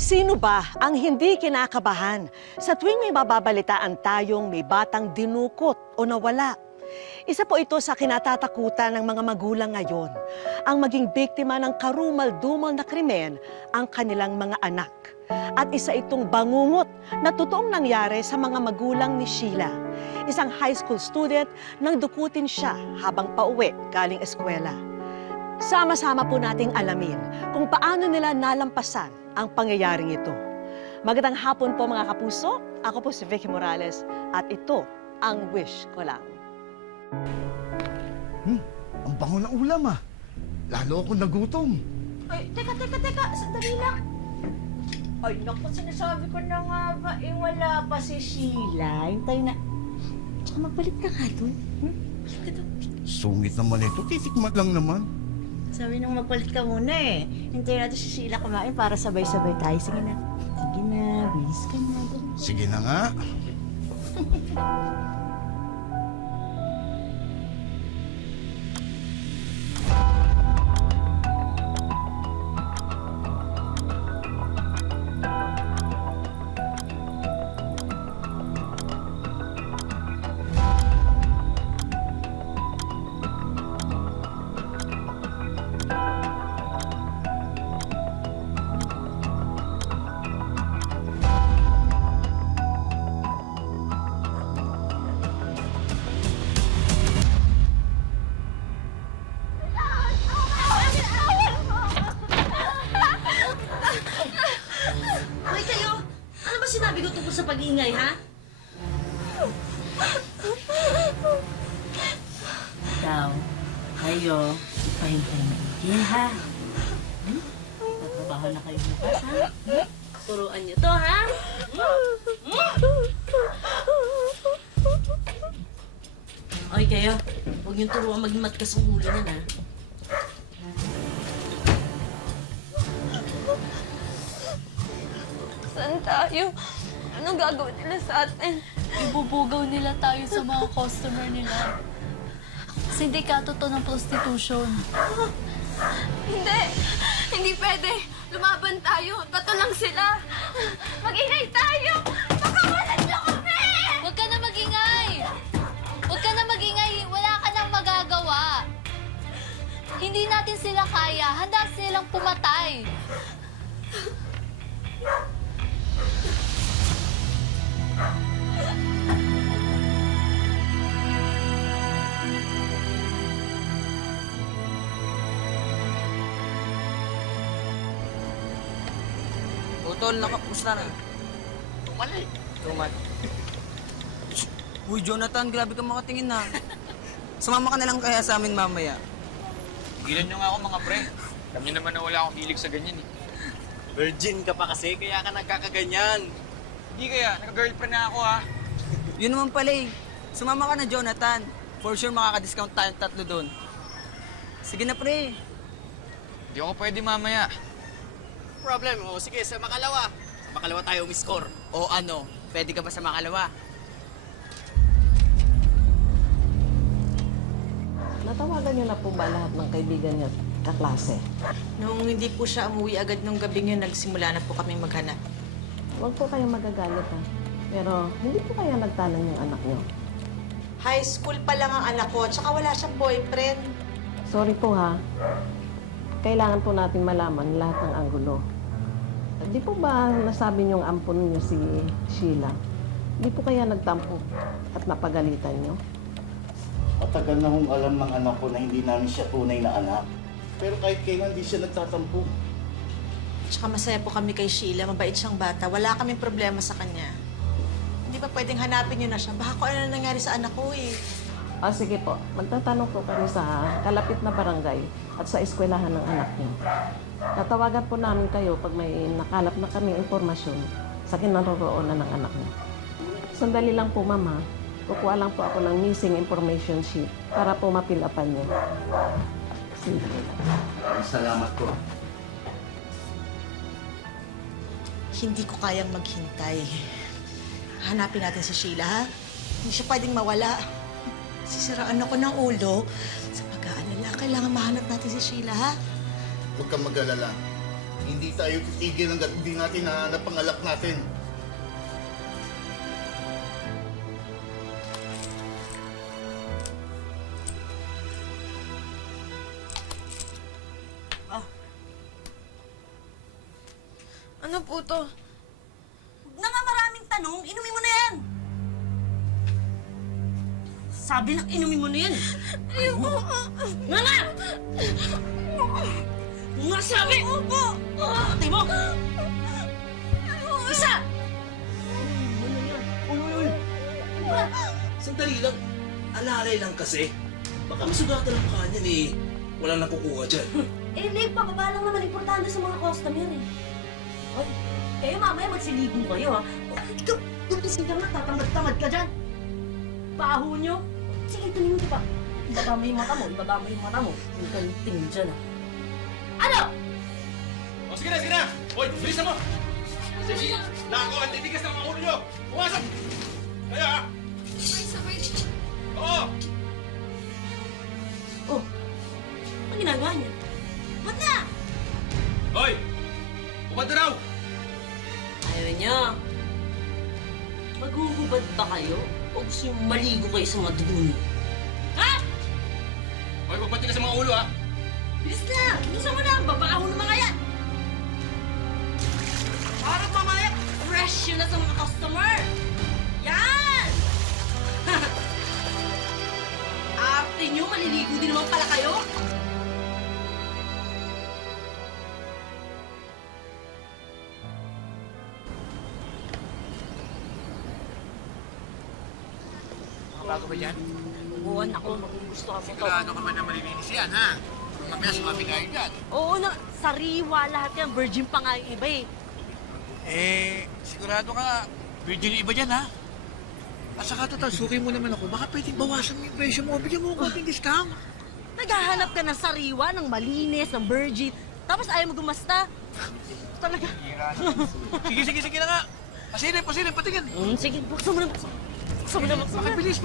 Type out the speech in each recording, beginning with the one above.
Sino ba ang hindi kinakabahan sa tuwing may mababalitaan tayong may batang dinukot o nawala? Isa po ito sa kinatatakutan ng mga magulang ngayon, ang maging biktima ng karumal-dumal na krimen ang kanilang mga anak. At isa itong bangungot na totoong nangyari sa mga magulang ni Sheila, isang high school student nang dukutin siya habang pauwi galing eskwela. Sama-sama po nating alamin kung paano nila nalampasan ang pangyayaring ito. Magandang hapon po mga kapuso, ako po si Vicky Morales at ito ang Wish Ko Lang. Ang bango ng ulam ah. Lalo akong nagutom. Ay, teka, sandali lang. Ay, naku, sinasabi ko na nga ba, wala pa si Sheila. Hintay na. Tsaka magpalit ka nga dun. Balik ka dun. Sungit naman ito. Titikman lang naman. Sabi nang magpalit ka muna eh. Hintayin natin si Sheila kumain para sabay-sabay tayo. Sige na. Sige na, bilis ka na. Sige na nga. Hoy kayo! Ano ba sinabi ko tungkol sa pag-iingay, ha? Ikaw, kayo, ipahintay maigi, ha? Tatrabaho na kayo bukas, ha? Turuan niyo to, ha? Hoy kayo, huwag niyong turuan maging matkas ang ulo niyan, ha? Saan tayo? Anong gagawin nila sa atin? Ibubugaw nila tayo sa mga customer nila. Sindikato to ng prostitution. Hindi! Hindi pwede! Lumaban tayo! Bato lang sila! Mag-ingay tayo! Makawalan niyo kami! Huwag ka na magingay! Huwag ka na magingay! Wala ka nang magagawa! Hindi natin sila kaya. Handa silang pumatay. Tol, nakapusta na. Tumal. Uy, Jonathan, grabe ka makatingin na. Sumama ka na lang kaya sa amin mamaya. Tigilan nyo nga ako mga pre. Alam nyo naman na wala akong hilig sa ganyan eh. Virgin ka pa kasi, kaya ka nagkakaganyan. Hindi kaya, naka-girlfriend na ako ha. Yun naman pala eh. Sumama ka na, Jonathan. For sure makaka-discount tayong tatlo doon. Sige na, pre. Hindi ako pwede mamaya. Problem, o sige, sa makalawa. Sa makalawa tayo umiscore. O ano, pwede ka ba sa makalawa? Natawagan niyo na po ba lahat ng kaibigan niyo at kaklase? Nung hindi po siya umuwi agad nung gabing yun, nagsimula na po kami maghanap. Huwag po kayong magagalit ha. Pero hindi po kaya nagtanan yung anak niyo. High school pa lang ang anak ko, tsaka wala siyang boyfriend. Sorry po ha. Kailangan po natin malaman lahat ng anggulo. Di po ba nasabi niyong ampon niyo si Sheila? Di po kaya nagtampo at napagalitan niyo? Matagal na hong alam ng anak ko na hindi namin siya tunay na anak. Pero kahit kailan di siya nagtatampo. Tsaka masaya po kami kay Sheila, mabait siyang bata. Wala kaming problema sa kanya. Hindi ba pwedeng hanapin niyo na siya? Baka kung ano na nangyari sa anak ko eh. Sige po, magtatanong po kami sa kalapit na barangay at sa eskwelahan ng anak niyo. Tatawagan po namin kayo pag may nakalap na kami impormasyon sa kinaroroonan ng anak niyo. Sandali lang po, Mama. Kukuha lang po ako ng missing information sheet para po mapilapan niyo. Sige. Salamat po. Hindi ko kayang maghintay. Hanapin natin si Sheila, ha? Hindi siya pwedeng mawala. Sisiraan ako ng ulo. Sa pag-aalala, kailangan mahanap natin si Sheila, ha? Huwag kang mag-alala. Hindi tayo titigil hanggat hindi natin nahanap ang alak natin. Ano po to? Huwag na nga maraming tanong, inumin mo na yan! Sabi na inumin mo na yan! Ayoko! Nga nga! Nga sabi! Opo! Patay mo! Isa! Sandali lang. Alalay lang kasi. Baka masugatan ang mukha niyan eh. Wala nang kukuha dyan. Eh, Leg, pababa lang naman importante sa mga customer eh. Ay, kayo mamaya magsiligo kayo ha. Ikaw, gumising ka nga, tatamad-tamad ka dyan. Paho nyo. Sige, tingin mo pa. Ibaba mo yung mata mo, ibaba mo yung mata mo. Hindi ka tingin dyan ha. Ano? O sige na! Hoy, bilisan mo! Sige, nako, ang titigas ng mga ulo nyo! Pumasok! Kaya ha? Sabay. Oo! Oh, ano ginagawa niya? Ba't na? Hoy! Umanda raw! Ayaw niya. Maghuhubad ba kayo? O gusto yung maligo kayo sa mga dugo niyo? Ha? Hoy, magbati ka sa mga ulo ha! Bilis na! Gusto mo na! Babaho ng mga yan! Para mamaya, fresh yun na sa mga customer! Yan! Arte nyo, maliligo din naman pala kayo! Bago ba yan? Oo, naku, gusto ko to. Sigurado ka man na malilinis yan ha? Mamaya sumabi kayo dyan. Oo, sariwa lahat yan. Virgin pa nga yung iba eh. Sigurado ka, virgin yung iba dyan, ha? At saka total, suki mo naman ako. Baka pwedeng bawasan mo yung presyo mo. Bigyan mo konting discount. Naghahanap ka ng sariwa, ng malinis, ng virgin. Tapos ayaw mo gumasta. Talaga. Sige na nga. Pasilip, patingin. Sige, buksan mo na. Buksan mo na. Pakibilis.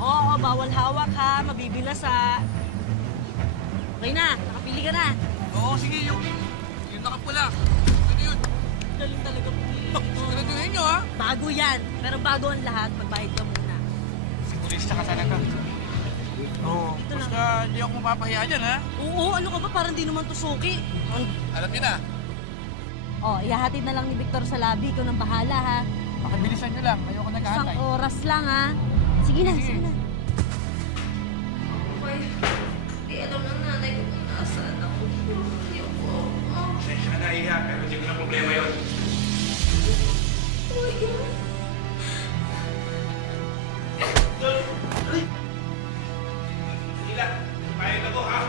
Oo, bawal hawak ha. Mabibilas ha. Okay na, nakapili ka na. Oo, sige, yung nakapula. Ano yun? Galing talaga po. Siguraduhin nyo, ha? Bago yan. Pero bago ang lahat, magbayad ka muna. Sigurista ka talaga. Oo, basta hindi ako mapapahiya dyan, ha? Oo, ano ka ba? Parang di naman to suki. Alam niyo na. Oh, ihahatid na lang ni Victor sa labi. Ikaw nang bahala ha. Pakibilisan nyo lang. Ayoko Isang naghahantay. oras lang ha. Sige na, sige na. Uy, di alam ng nanay ko kung nasaan ako. Ayoko. Pasensya na, Iha, pero hindi ko na problema yun. Sila, payag ako, ha?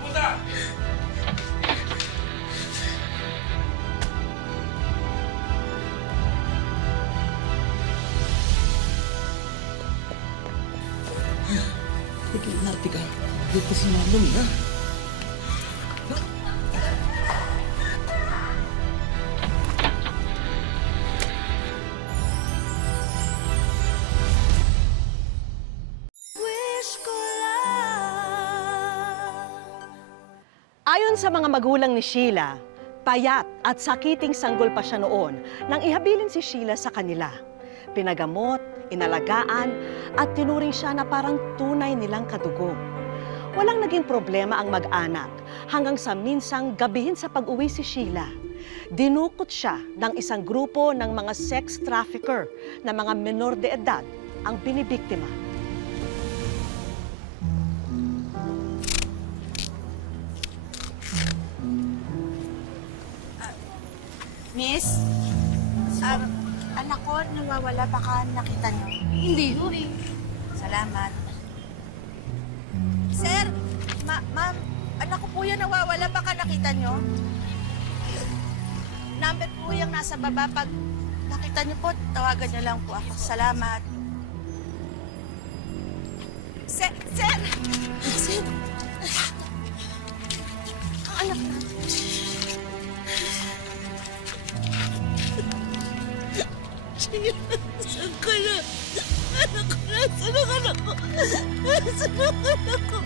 Pumunta! Tika. Dito si Manong, ha? Ayon sa mga magulang ni Sheila, payat at sakiting sanggol pa siya noon nang ihabilin si Sheila sa kanila. Pinagamot, inalagaan, at tinuring siya na parang tunay nilang kadugo. Walang naging problema ang mag-anak hanggang sa minsang gabihin sa pag-uwi si Sheila. Dinukot siya ng isang grupo ng mga sex trafficker na mga menor de edad ang binibiktima. Miss, anak ko nawawala, baka nakita niyo. Hindi ho eh. Salamat. Sir, ma'am, anak ko po yan nawawala, baka nakita niyo. Number po yung nasa baba. Pag nakita niyo po, tawagan niyo lang po ako. Salamat. Sir! Sir! Ang anak natin. Saan ka na? Anak ko, nasaan ang anak ko? Nasaan ang anak ko?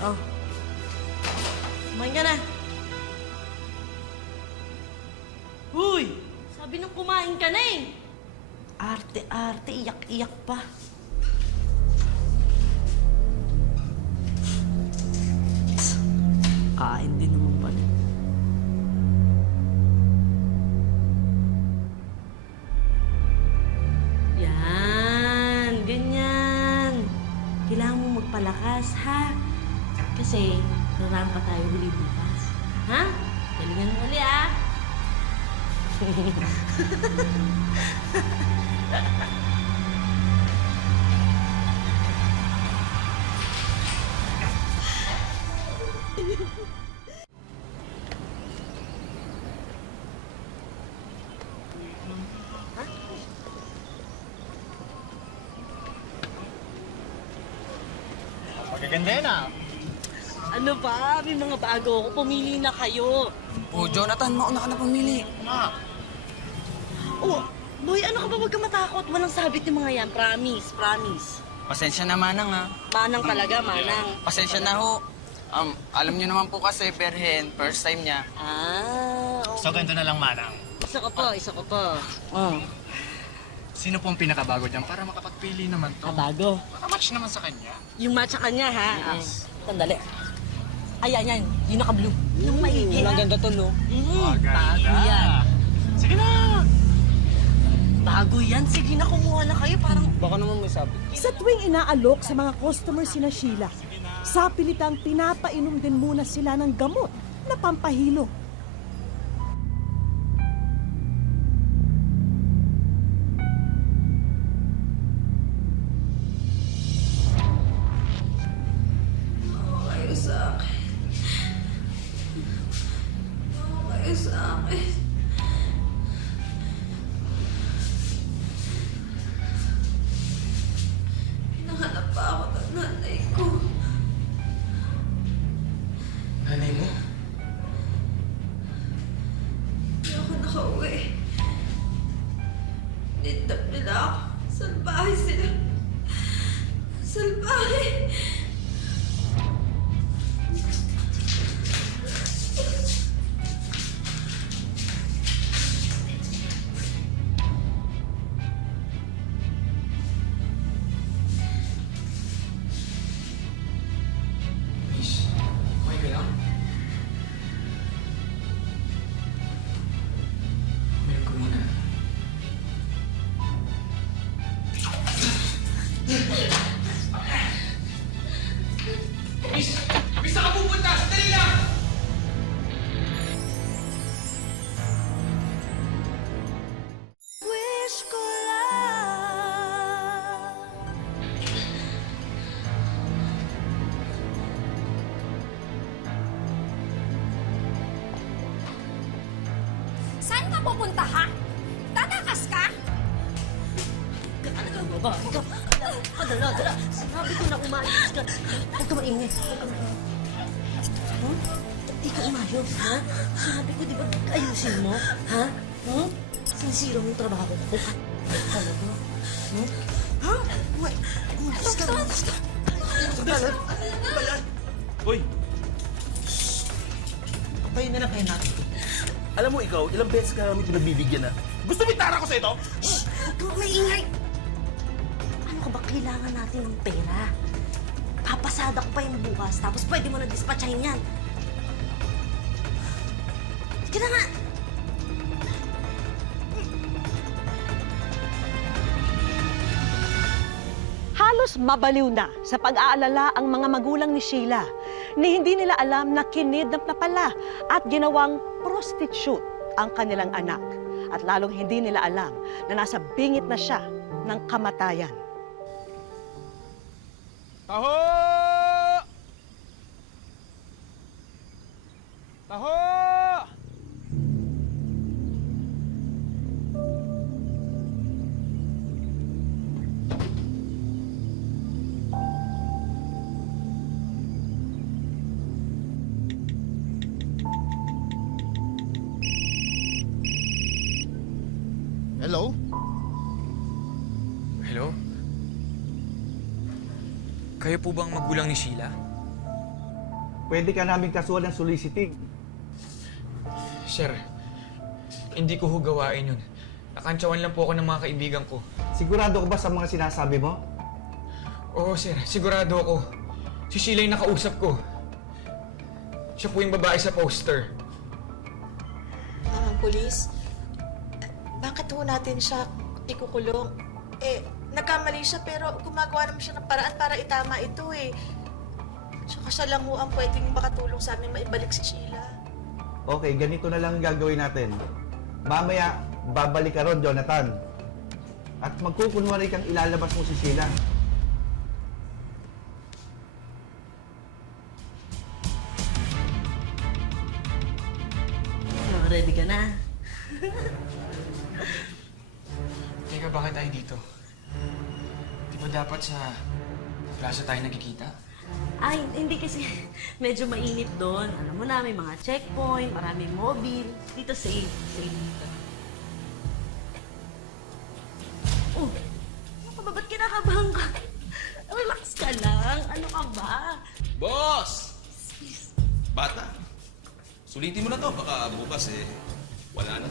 Oh. Kumain ka na. Huy! Sabi nung kumain ka na eh. Arte-arte, iyak-iyak pa. Kain din naman pala. Yan, ganyan. Kailangan mo magpalakas, ha? Kasi rarampa tayo huli bukas. Ha? Galingan mo ulit, ah. Magaganda yan ah. Ano ba? May mga bago ako. Pumili na kayo. Oh, Jonathan, mauna ka na pumili. Oh, boy, ano ka ba? Huwag ka matakot. Walang sabit yung mga yan. Promise, promise. Pasensya na, Manang, ha? Manang talaga, manang. Pasensya na ho. Alam niyo naman po kasi, Perhen, first time niya. Ah, okay. So ganito na lang, Manang. Isa ko po. Oh, Sino po ang pinakabago dyan para makapagpili naman to? bago. Makamatch naman sa kanya. Yung matcha kanya, ha? Sandali. Ayan, yan. Yung naka-blue. Yung maigi, ha? Ang ganda to, no? Bago yan. Sige na! Bago yan. Sige na, kumuha na kayo. Parang Baka naman may sabi. Sa tuwing inaalok sa mga customer sina Sheila, sa pilitang pinapainom din muna sila ng gamot na pampahilo. Kayo sa akin. Kayo sa akin. Hinahanap pa ako ng nanay ko. Nanay mo? Hindi ako nakauwi. Nindap nila ako. Salbahe sila. Salbahe. Miss, okay ka lang? Meron ko muna. Miss! Miss, saan ka pupunta? Sandali lang! Wish ko lang. Saan ka pupunta, ha? Tatakas ka? ano ka ba? Ikaw, dala. Sabi ko na umayos ka. Huwag ka maingay. Huh? Di ka umayos, ha? Sabi ko, di ba ayusin mo? Ha? Huh? Sinisira mo yung trabaho ko. Talaga? Huh? Ha? Umayos ka. Hoy! Tayo na lang kayo natin. Alam mo ikaw, ilang beses ka namin pinagbibigyan na. Gusto mo itara ko sa ito? Huwag mo maingay! Ano ka ba kailangan natin ng pera? Papasada ko pa yung bukas, tapos pwede mo na dispatchahin yan. Sige na nga! Halos mabaliw na sa pag-aalala ang mga magulang ni Sheila ni hindi nila alam na kinidnap na pala at ginawang prostitute ang kanilang anak. At lalong hindi nila alam na nasa bingit na siya ng kamatayan. Taho! Taho! Hello? Hello? Kayo po bang magulang ni Sheila? Pwede ka namin kasuhan ng soliciting. Sir, hindi ko hugawain yun. Nakantsawan lang po ako ng mga kaibigan ko. Sigurado ka ba sa mga sinasabi mo? Oo, sir. Sigurado ako. Si Sheila yung nakausap ko. Siya po yung babae sa poster. Pulis, bakit ho natin siya ikukulong? Nagkamali siya pero gumagawa naman siya ng paraan para itama ito eh. Tsaka siya lang ho ang pwedeng makatulong sa amin maibalik si Sheila. Okay, ganito na lang ang gagawin natin. Mamaya, babalik ka ron, Jonathan. At magkukunwari kang ilalabas mo si Sheila. Ready ka na? Teka, bakit tayo dito? Di ba dapat sa plaza tayo nagkikita? Ay, hindi kasi medyo mainit doon. Alam mo na, may mga checkpoint, maraming mobile. Dito safe. Safe dito. Oh, ano ka ba? Ba't kinakabahan ka? Relax ka lang. Ano ka ba? Boss! Bata, sulitin mo na to. Baka bukas wala na.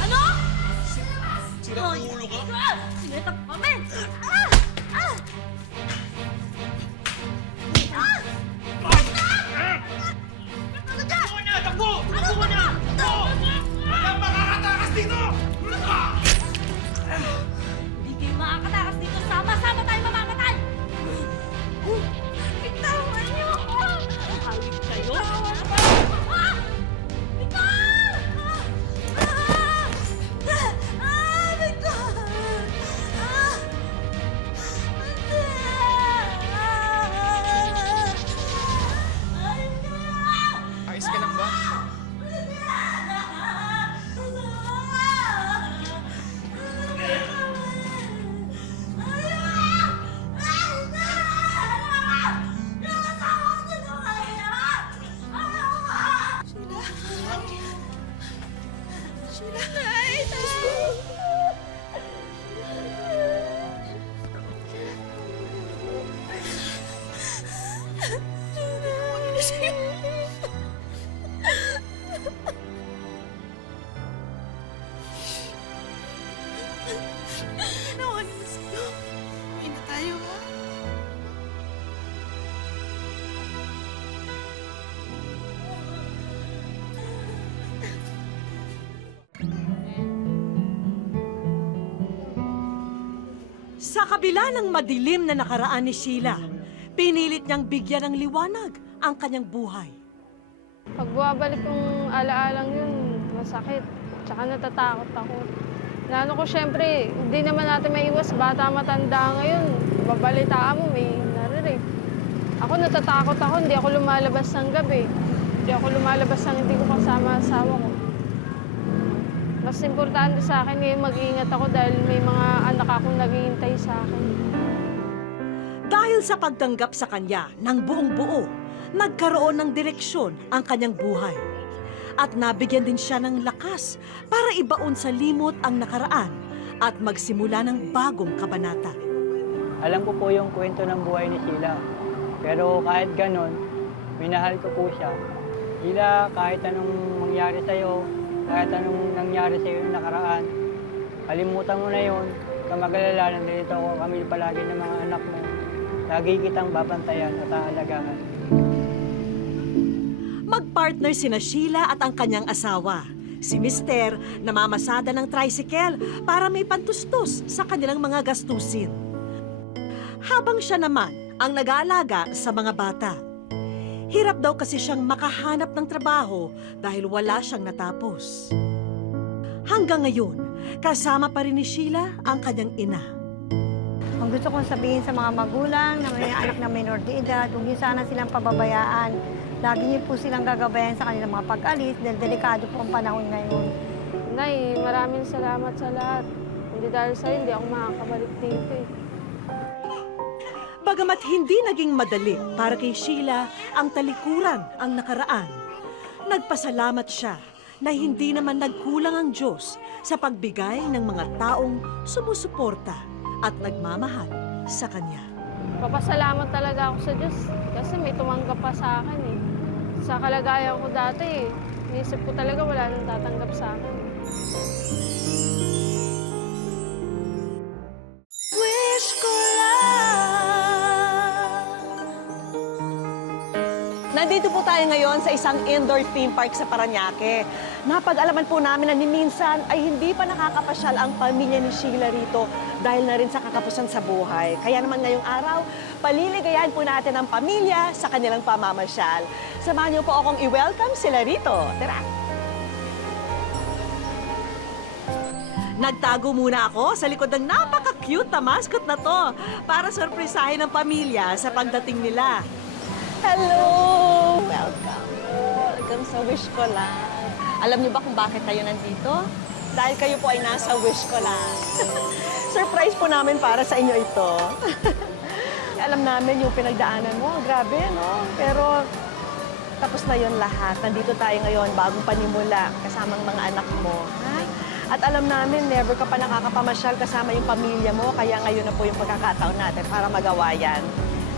Ano? Sira ulo ka? Sineta pa kami! Takbo! Takbo na! Takbo! Walang makakatakas dito! Hindi kayo makakatakas dito. Sama-sama tayo mamamatay! Bitawan niyo ako! Hawit kayo? Ayos ka lang ba? Ginawa niyo sa'yo. Uwi na tayo ha. Sa kabila ng madilim na nakaraan ni Sheila, pinilit niyang bigyan ng liwanag ang kanyang buhay. Pag bumabalik yung alaalang yun, masakit. Tsaka natatakot ako. Naano ko, syempre, hindi naman natin maiwas. Bata matanda ngayon. Babalitaan mo, may narinig. Ako natatakot ako, hindi ako lumalabas ng gabi. Hindi ako lumalabas ng hindi ko kasama asawa ko. Mas importante sa akin ngayon mag-iingat ako dahil may mga anak akong naghihintay sa akin. Dahil sa pagtanggap sa kanya ng buong buo, nagkaroon ng direksyon ang kanyang buhay. At nabigyan din siya ng lakas para ibaon sa limot ang nakaraan at magsimula ng bagong kabanata. Alam ko po yung kwento ng buhay ni Sheila. Pero kahit ganon, minahal ko po siya. Sheila, kahit anong mangyari sa'yo, kahit anong nangyari sa'yo yung nakaraan, kalimutan mo na yun. Kamagalala, nandito ako kami palagi ng mga anak mo. Lagi kitang babantayan at aalagaan. Magpartner sina Sheila at ang kanyang asawa. Si Mister namamasada ng tricycle para may pantustos sa kanilang mga gastusin. Habang siya naman ang nag-aalaga sa mga bata. Hirap daw kasi siyang makahanap ng trabaho dahil wala siyang natapos. Hanggang ngayon, kasama pa rin ni Sheila ang kanyang ina. Ang gusto kong sabihin sa mga magulang na may anak na minor de edad, huwag niyo sana silang pababayaan. Lagi niyo po silang gagabayan sa kanilang mga pag-alis dahil delikado po ang panahon ngayon. Nay, maraming salamat sa lahat. Hindi dahil sa'yo, hindi ako makakabalik dito eh. Bagamat hindi naging madali para kay Sheila ang talikuran ang nakaraan, nagpasalamat siya na hindi naman nagkulang ang Diyos sa pagbigay ng mga taong sumusuporta at nagmamahal sa Kanya. Papasalamat talaga ako sa Diyos kasi may tumanggap pa sa akin eh. Sa kalagayan ko dati, inisip ko talaga wala nang tatanggap sa akin. Wish ko lang. Nandito po tayo ngayon sa isang indoor theme park sa Parañaque. Napag-alaman po namin na ni minsan ay hindi pa nakakapasyal ang pamilya ni Sheila rito dahil na rin sa kakapusan sa buhay. Kaya naman ngayong araw, paliligayahan po natin ang pamilya sa kanilang pamamasyal. Samahan niyo po akong i-welcome sila rito. Tara! Nagtago muna ako sa likod ng napaka-cute na mascot na to para sorpresahin ang pamilya sa pagdating nila. Hello! Welcome! Welcome sa Wish Ko Lang. Alam niyo ba kung bakit tayo nandito? Dahil kayo po ay nasa Wish Ko Lang. Surprise po namin para sa inyo ito. Alam namin yung pinagdaanan mo. Grabe, no? Pero tapos na yon lahat. Nandito tayo ngayon, bagong panimula, kasamang mga anak mo. Ha? At alam namin, never ka pa nakakapamasyal kasama yung pamilya mo, kaya ngayon na po yung pagkakataon natin para magawa yan.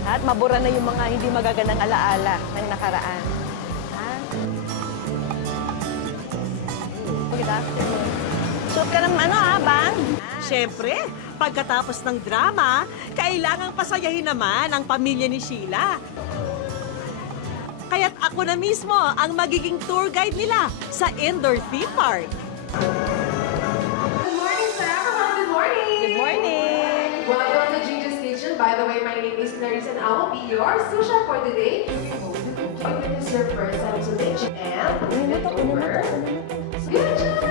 At mabura na yung mga hindi magagandang alaala ng nakaraan. Ha? Good afternoon. Suot ka ng band? Siyempre, pagkatapos ng drama, kailangang pasayahin naman ang pamilya ni Sheila. Kaya't ako na mismo ang magiging tour guide nila sa indoor theme park. Good morning, sir. Everyone, good morning. Good morning. Welcome to Gigi's Kitchen. By the way, my name is Larissa and I will be your sous chef for today. If it is your first time to the kitchen and take over. Good job!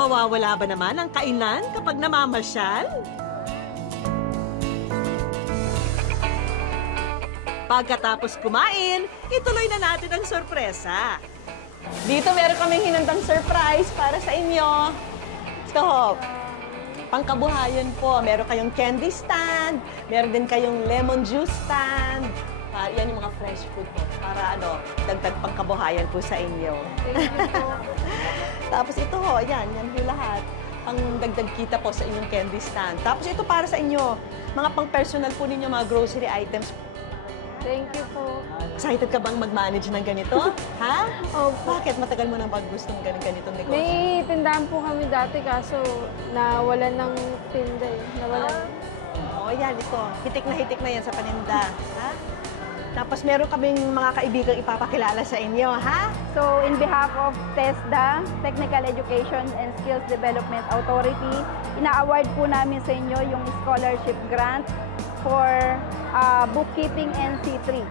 Mawawala ba naman ang kainan kapag namamasyal? Pagkatapos kumain, ituloy na natin ang sorpresa. Dito meron kaming hinandang surprise para sa inyo. Ito ho, pangkabuhayan po. Meron kayong candy stand, meron din kayong lemon juice stand. Yan yung mga fresh food po para dagdag pangkabuhayan po sa inyo. Thank you po. Tapos ito ho, yan po lahat. Ang dagdag kita po sa inyong candy stand. Tapos ito para sa inyo, mga pang-personal po ninyo, mga grocery items. Thank you po. Excited ka bang mag-manage ng ganito? Ha? Bakit? Matagal mo nang ganitong negosyo? May tindahan po kami dati kaso nawalan ng tinda eh. Nawalan. Oo, yan ito. Hitik na yan sa paninda. Ha? Tapos meron kaming mga kaibigang ipapakilala sa inyo, ha? So, in behalf of TESDA, Technical Education and Skills Development Authority, ina-award po namin sa inyo yung scholarship grant for bookkeeping NC3.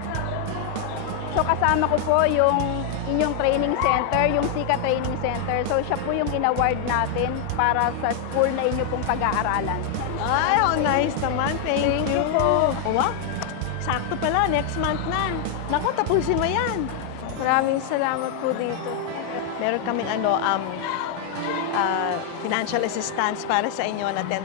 So, kasama ko po yung inyong training center, yung Sika Training Center. So siya po yung in-award natin para sa school na inyo pong pag-aaralan. Ay, how nice naman. Thank you. po. Wow, sakto pala. Next month na. Naku, tapusin mo yan. Maraming salamat po dito. Meron kaming financial assistance para sa inyo na 10,000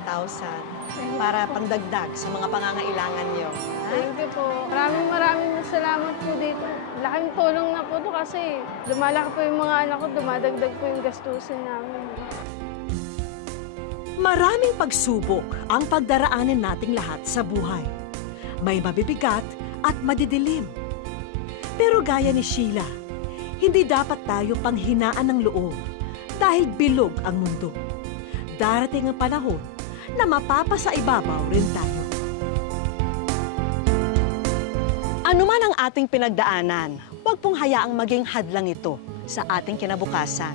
para pangdagdag sa mga pangangailangan niyo. Thank you po. Maraming salamat po dito. Laking tulong na po to kasi lumalaki po yung mga anak ko, dumadagdag po yung gastusin namin. Maraming pagsubok ang pagdaraanan nating lahat sa buhay. May mabibigat at madidilim. Pero gaya ni Sheila, hindi dapat tayo panghinaan ng loob dahil bilog ang mundo. Darating ang panahon na mapapasaibabaw rin tayo. Ano man ang ating pinagdaanan, huwag pong hayaang maging hadlang ito sa ating kinabukasan.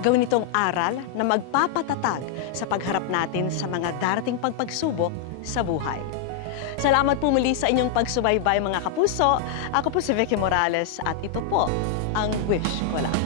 Gawin itong aral na magpapatatag sa pagharap natin sa mga darating pagpagsubok sa buhay. Salamat po muli sa inyong pagsubaybay mga kapuso. Ako po si Vicky Morales at ito po ang Wish Ko Lang.